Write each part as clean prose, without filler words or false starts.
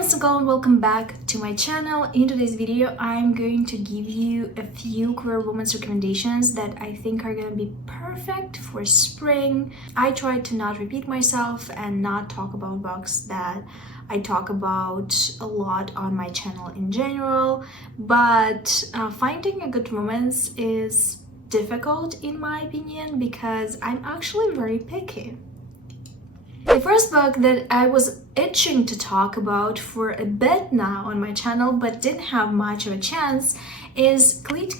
and welcome back to my channel. In today's video, I'm going to give you a few queer women's recommendations that I think are gonna be perfect for spring. I tried to not repeat myself and not talk about books that I talk about a lot on my channel in general, but finding a good romance is difficult in my opinion because I'm actually very picky. The first book that I was itching to talk about for a bit now on my channel but didn't have much of a chance is Cleat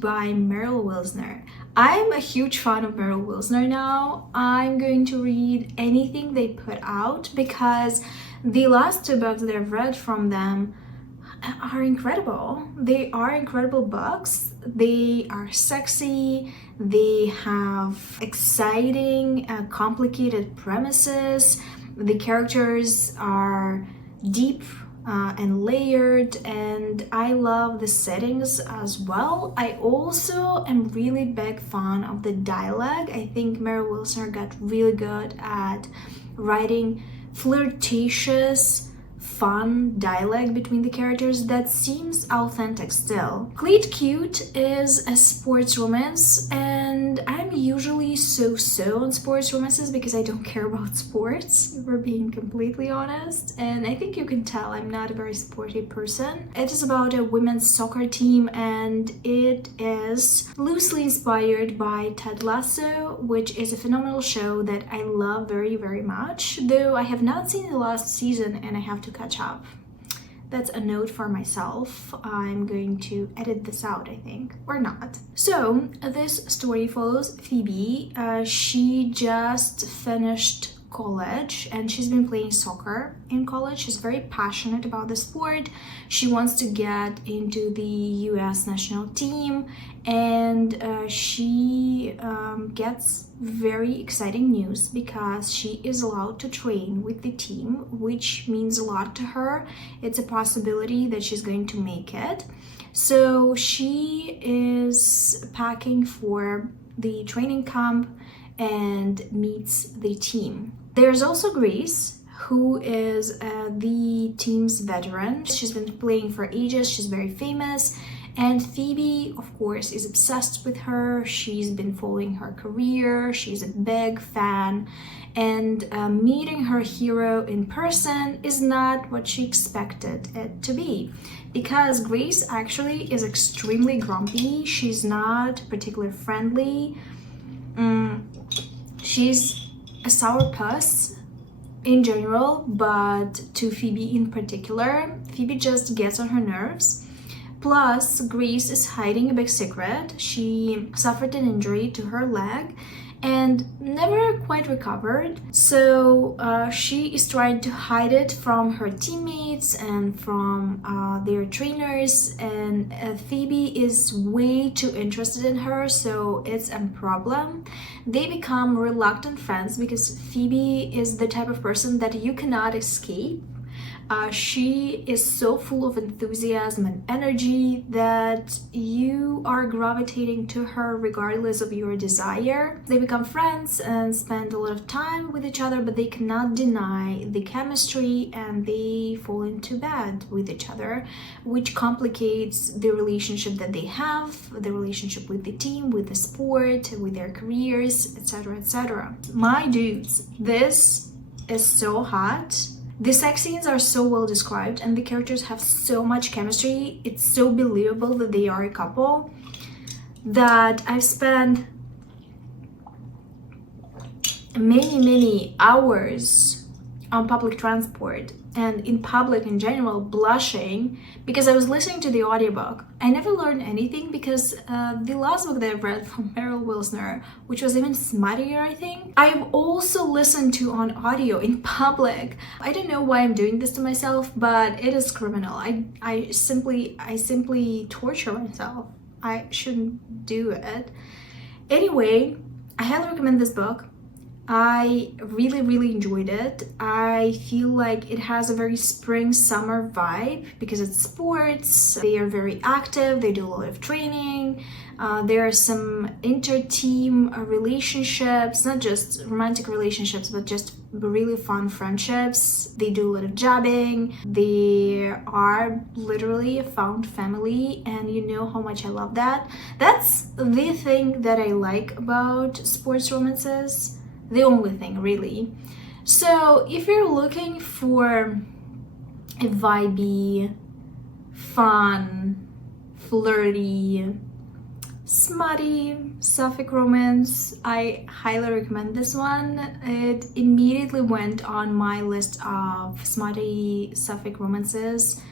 by Meryl Wilsner. I'm a huge fan of Meryl Wilsner now. I'm going to read anything they put out because the last two books that I've read from them are incredible. They are incredible books. They are sexy, they have exciting, complicated premises. The characters are deep and layered, and I love the settings as well. I also am really big fan of the dialogue. I think Meryl Wilsner got really good at writing flirtatious, fun dialogue between the characters that seems authentic still. Cleat is a sports romance, and I'm usually so on sports romances because I don't care about sports, if we're being completely honest, and I think you can tell I'm not a very sporty person. It is about a women's soccer team, and it is loosely inspired by Ted Lasso, which is a phenomenal show that I love very much, though I have not seen the last season and I have to catch up. That's a note for myself. I'm going to edit this out, I think, or not. So this story follows Phoebe. She just finished college and she's been playing soccer in college. She's very passionate about the sport. She wants to get into the US national team, and she gets very exciting news because she is allowed to train with the team, which means a lot to her. It's a possibility that she's going to make it. So she is packing for the training camp and meets the team. There's also Grace, who is the team's veteran. She's been playing for ages, she's very famous, and Phoebe, of course, is obsessed with her. She's been following her career, she's a big fan, and meeting her hero in person is not what she expected it to be, because Grace actually is extremely grumpy. She's not particularly friendly. She's a sourpuss in general, but to Phoebe in particular, Phoebe just gets on her nerves. Plus, Grace is hiding a big secret. She suffered an injury to her leg and never quite recovered. So she is trying to hide it from her teammates and from their trainers, and Phoebe is way too interested in her, so it's a problem. They become reluctant friends because Phoebe is the type of person that you cannot escape. She is so full of enthusiasm and energy that you are gravitating to her regardless of your desire. They become friends and spend a lot of time with each other, but they cannot deny the chemistry and they fall into bed with each other, which complicates the relationship that they have, the relationship with the team, with the sport, with their careers, etc. My dudes, this is so hot. The sex scenes are so well described and the characters have so much chemistry. It's so believable that they are a couple that I've spent many hours on public transport and in public in general blushing because I was listening to the audiobook. I never learned anything because the last book that I've read from Meryl Wilsner, which was even smuttier, I think, I've also listened to on audio in public. I don't know why I'm doing this to myself, but it is criminal. I simply torture myself. I shouldn't do it. Anyway, I highly recommend this book. I really enjoyed it. I feel like it has a very spring-summer vibe because it's sports. They are very active, they do a lot of training. There are some inter-team relationships, not just romantic relationships, but just really fun friendships. They do a lot of jabbing. They are literally a found family, and you know how much I love that. That's the thing that I like about sports romances. The only thing, really. So if you're looking for a vibey, fun, flirty, smutty Sapphic romance, I highly recommend this one. It immediately went on my list of smutty Sapphic romances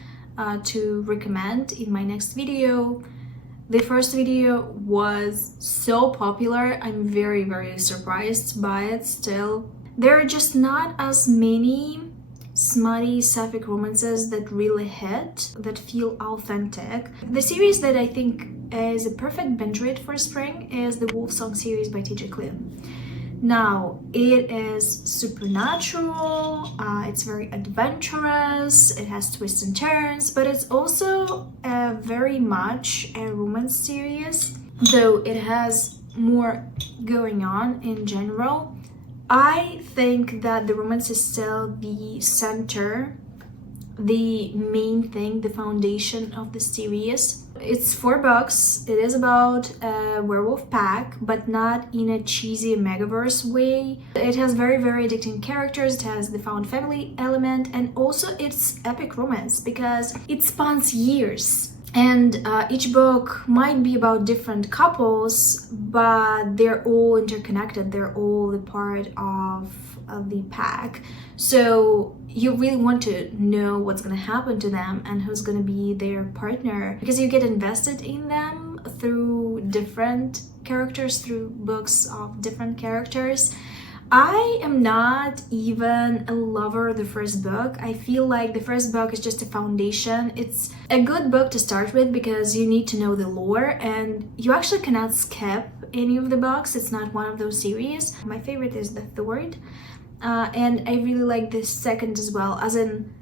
to recommend in my next video. The first video was so popular, I'm very surprised by it still. There are just not as many smutty Sapphic romances that really hit, that feel authentic. The series that I think is a perfect binge read for spring is the Wolfsong series by Klune. Now, it is supernatural, it's very adventurous, it has twists and turns, but it's also very much a romance series, though it has more going on in general. I think that the romance is still the center, the main thing, the foundation of the series. It's 4 books. It is about a werewolf pack, but not in a cheesy megaverse way. It has very addicting characters. It has the found family element, and also it's epic romance because it spans years. And each book might be about different couples, but they're all interconnected. They're all a part of the pack. So you really want to know what's going to happen to them and who's going to be their partner, because you get invested in them through different characters, through books of different characters. I am not even a lover of the first book. I feel like the first book is just a foundation. It's a good book to start with because you need to know the lore, and you actually cannot skip any of the books. It's not one of those series. My favorite is the third, and I really like the second as well, as in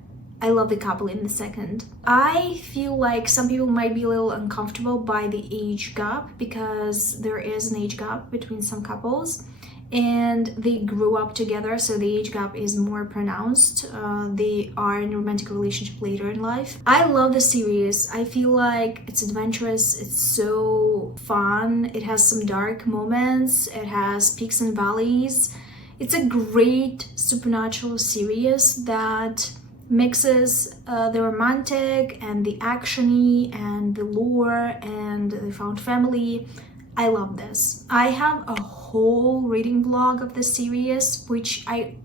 I love the couple in the second. I feel like some people might be a little uncomfortable by the age gap because there is an age gap between some couples, and they grew up together, so the age gap is more pronounced. They are in a romantic relationship later in life. I love the series. I feel like it's adventurous, it's so fun, it has some dark moments, it has peaks and valleys. It's a great supernatural series that mixes the romantic and the actiony and the lore and the found family. I love this. I have a whole reading vlog of the series, which I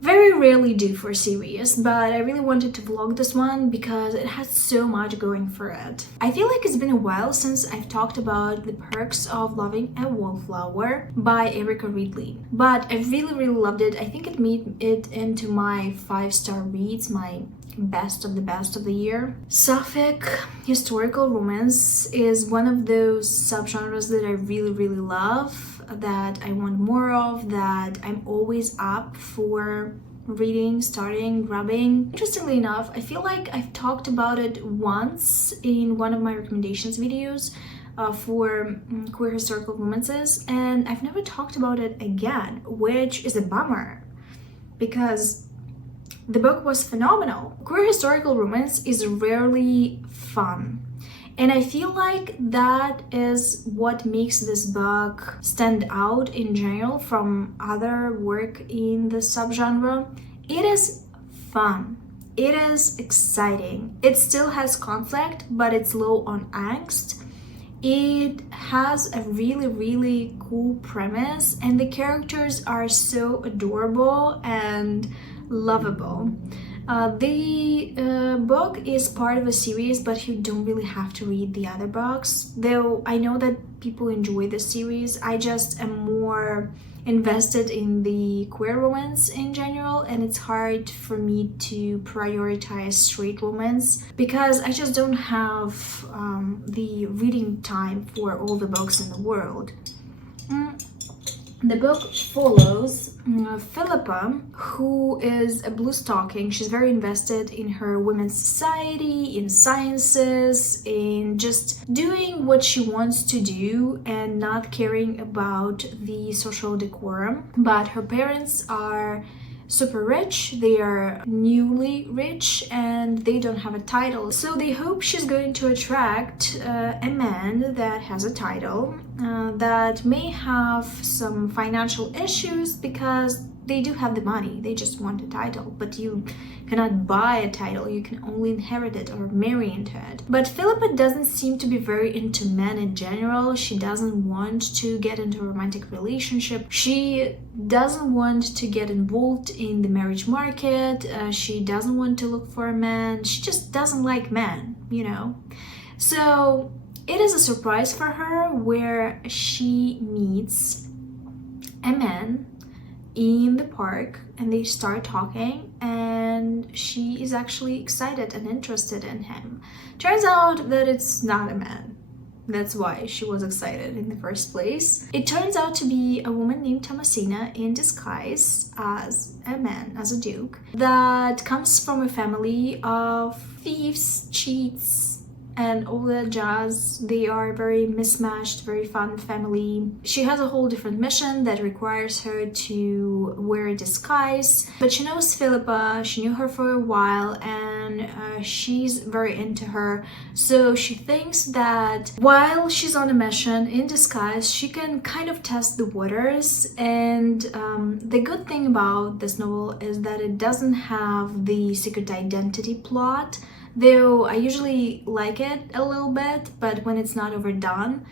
very rarely do for series, but I really wanted to vlog this one because it has so much going for it. I feel like it's been a while since I've talked about The Perks of Loving a Wallflower by Ridley, but I really loved it. I think it made it into my 5-star reads, my best of the year. Sapphic historical romance is one of those subgenres that I really love, that I want more of, that I'm always up for reading, starting, grabbing. Interestingly enough, I feel like I've talked about it once in one of my recommendations videos for queer historical romances, and I've never talked about it again, which is a bummer because the book was phenomenal. Queer historical romance is rarely fun, and I feel like that is what makes this book stand out in general from other work in the subgenre. It is fun. It is exciting. It still has conflict, but it's low on angst. It has a really cool premise, and the characters are so adorable and lovable. The book is part of a series, but you don't really have to read the other books, though I know that people enjoy the series. I just am more invested in the queer romance in general, and it's hard for me to prioritize straight romance because I just don't have the reading time for all the books in the world. The book follows Philippa, who is a blue stocking. She's very invested in her women's society, in sciences, in just doing what she wants to do and not caring about the social decorum. But her parents are super rich, they are newly rich, and they don't have a title. So they hope she's going to attract a man that has a title, that may have some financial issues because they do have the money, they just want a title. But you cannot buy a title, you can only inherit it or marry into it. But Philippa doesn't seem to be very into men in general. She doesn't want to get into a romantic relationship. She doesn't want to get involved in the marriage market. She doesn't want to look for a man. She just doesn't like men, you know. So it is a surprise for her where she meets a man in the park and they start talking, and she is actually excited and interested in him. Turns out that it's not a man. That's why she was excited in the first place. It turns out to be a woman named Thomasina in disguise as a man, as a duke, that comes from a family of thieves, cheats, and all that jazz. They are a very mismatched, very fun family. She has a whole different mission that requires her to wear a disguise, but she knows Philippa, she knew her for a while, and she's very into her. So she thinks that while she's on a mission in disguise, she can kind of test the waters. And the good thing about this novel is that it doesn't have the secret identity plot, though I usually like it a little bit, but when it's not overdone.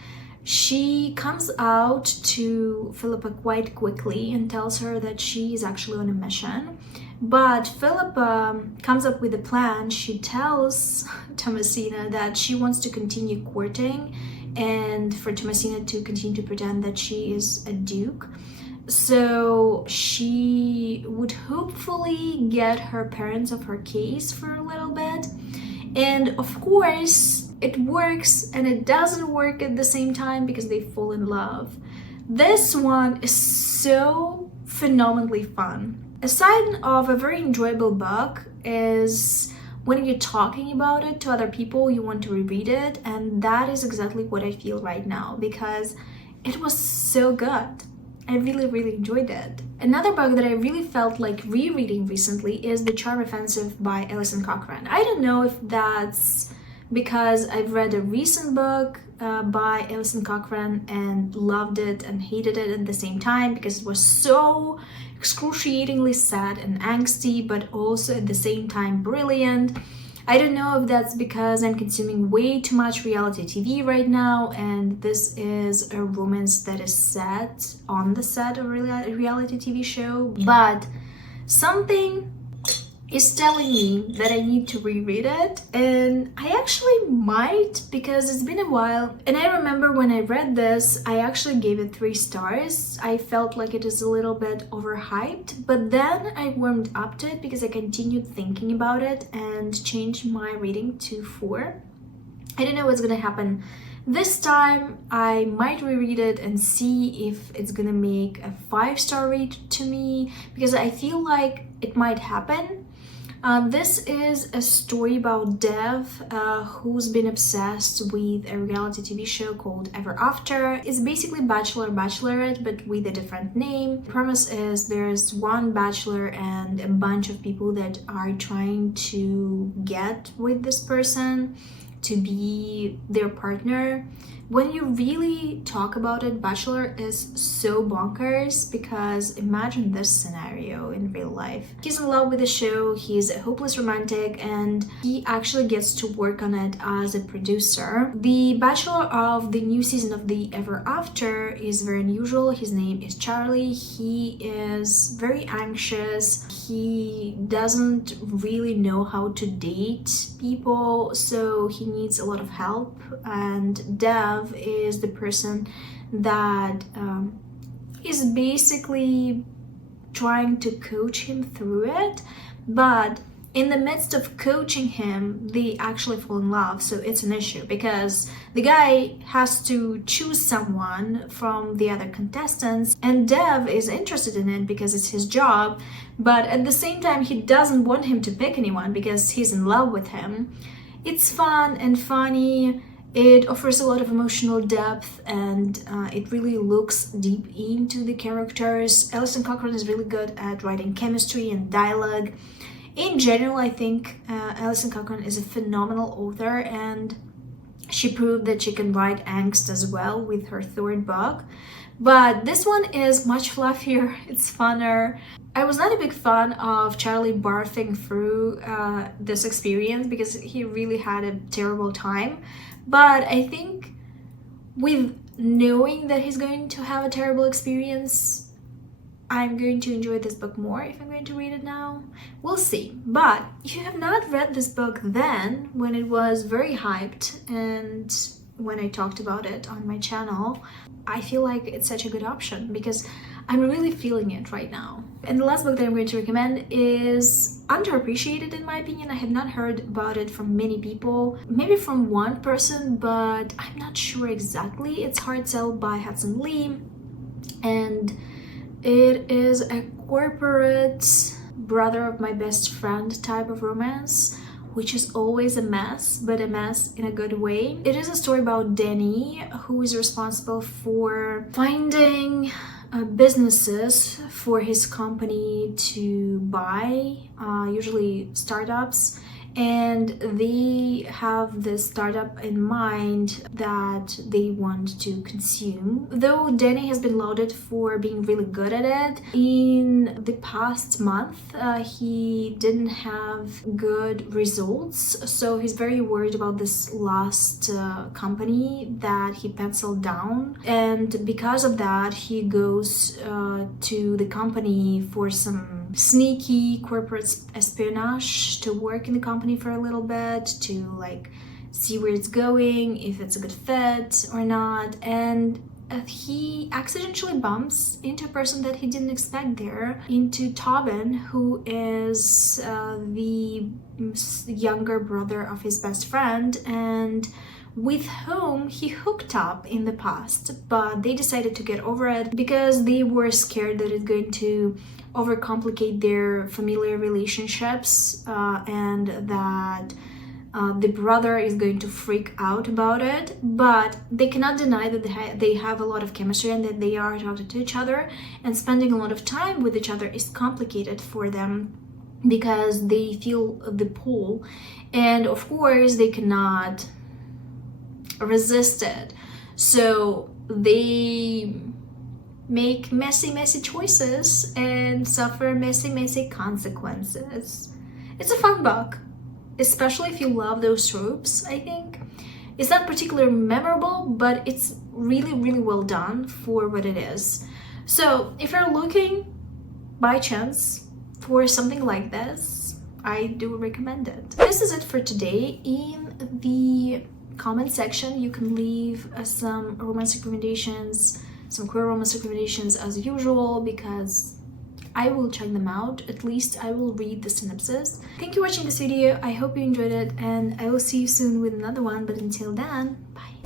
She comes out to Philippa quite quickly and tells her that she is actually on a mission. But Philippa comes up with a plan. She tells Thomasina that she wants to continue courting and for Thomasina to continue to pretend that she is a duke. So she would hopefully get her parents off her case for a little bit. And of course, it works and it doesn't work at the same time because they fall in love. This one is so phenomenally fun. A sign of a very enjoyable book is when you're talking about it to other people, you want to reread it, and that is exactly what I feel right now because it was so good. I really enjoyed it. Another book that I really felt like rereading recently is The Charm Offensive by Alison Cochrun. I don't know if that's because I've read a recent book by Alison Cochrun and loved it and hated it at the same time because it was so excruciatingly sad and angsty, but also at the same time brilliant. I don't know if that's because I'm consuming way too much reality TV right now, and this is a romance that is set on the set of a reality TV show, but something is telling me that I need to reread it, and I actually might because it's been a while. And I remember when I read this, I actually gave it 3 stars. I felt like it is a little bit overhyped, but then I warmed up to it because I continued thinking about it and changed my rating to 4. I don't know what's gonna happen this time. I might reread it and see if it's gonna make a 5-star rate to me because I feel like it might happen. This is a story about Dev, who's been obsessed with a reality TV show called Ever After. It's basically Bachelor Bachelorette, but with a different name. The premise is there's one bachelor and a bunch of people that are trying to get with this person to be their partner. When you really talk about it, Bachelor is so bonkers because imagine this scenario in real life. He's in love with the show, he's a hopeless romantic, and he actually gets to work on it as a producer. The Bachelor of the new season of the Ever After is very unusual. His name is Charlie. He is very anxious. He doesn't really know how to date people, so he needs a lot of help, and Dev is the person that is basically trying to coach him through it. But in the midst of coaching him, they actually fall in love. So it's an issue because the guy has to choose someone from the other contestants, and Dev is interested in it because it's his job, but at the same time he doesn't want him to pick anyone because he's in love with him. It's fun and funny. It offers a lot of emotional depth, and it really looks deep into the characters. Alison Cochrun is really good at writing chemistry and dialogue. In general, I think Alison Cochrun is a phenomenal author, and she proved that she can write angst as well with her third book. But this one is much fluffier, it's funner. I was not a big fan of Charlie barfing through this experience because he really had a terrible time. But I think with knowing that he's going to have a terrible experience, I'm going to enjoy this book more if I'm going to read it now. We'll see. But if you have not read this book then, when it was very hyped and when I talked about it on my channel, I feel like it's such a good option because I'm really feeling it right now. And the last book that I'm going to recommend is underappreciated in my opinion. I have not heard about it from many people, maybe from one person, but I'm not sure exactly. It's Hard Sell by Hudson Lee, and it is a corporate brother of my best friend type of romance, which is always a mess, but a mess in a good way. It is a story about Danny, who is responsible for finding businesses for his company to buy, usually startups, and they have this startup in mind that they want to consume. Though Danny has been lauded for being really good at it, in the past month he didn't have good results, so he's very worried about this last company that he penciled down, and because of that he goes to the company for some sneaky corporate espionage, to work in the company for a little bit, to like see where it's going, if it's a good fit or not, and he accidentally bumps into a person that he didn't expect there, into Tobin, who is the younger brother of his best friend and with whom he hooked up in the past, but they decided to get over it because they were scared that it's going to overcomplicate their familiar relationships, and that the brother is going to freak out about it. But they cannot deny that they have a lot of chemistry and that they are attracted to each other, and spending a lot of time with each other is complicated for them because they feel the pull, and of course they cannot resist it, so they make messy choices and suffer messy consequences. It's a fun book, especially if you love those tropes. I think it's not particularly memorable, but it's really well done for what it is. So if you're looking by chance for something like this, I do recommend it. This is it for today. In the comment section you can leave some romance recommendations, some queer romance recommendations as usual, because I will check them out. At least I will read the synopsis. Thank you for watching this video. I hope you enjoyed it, and I will see you soon with another one, but until then, bye.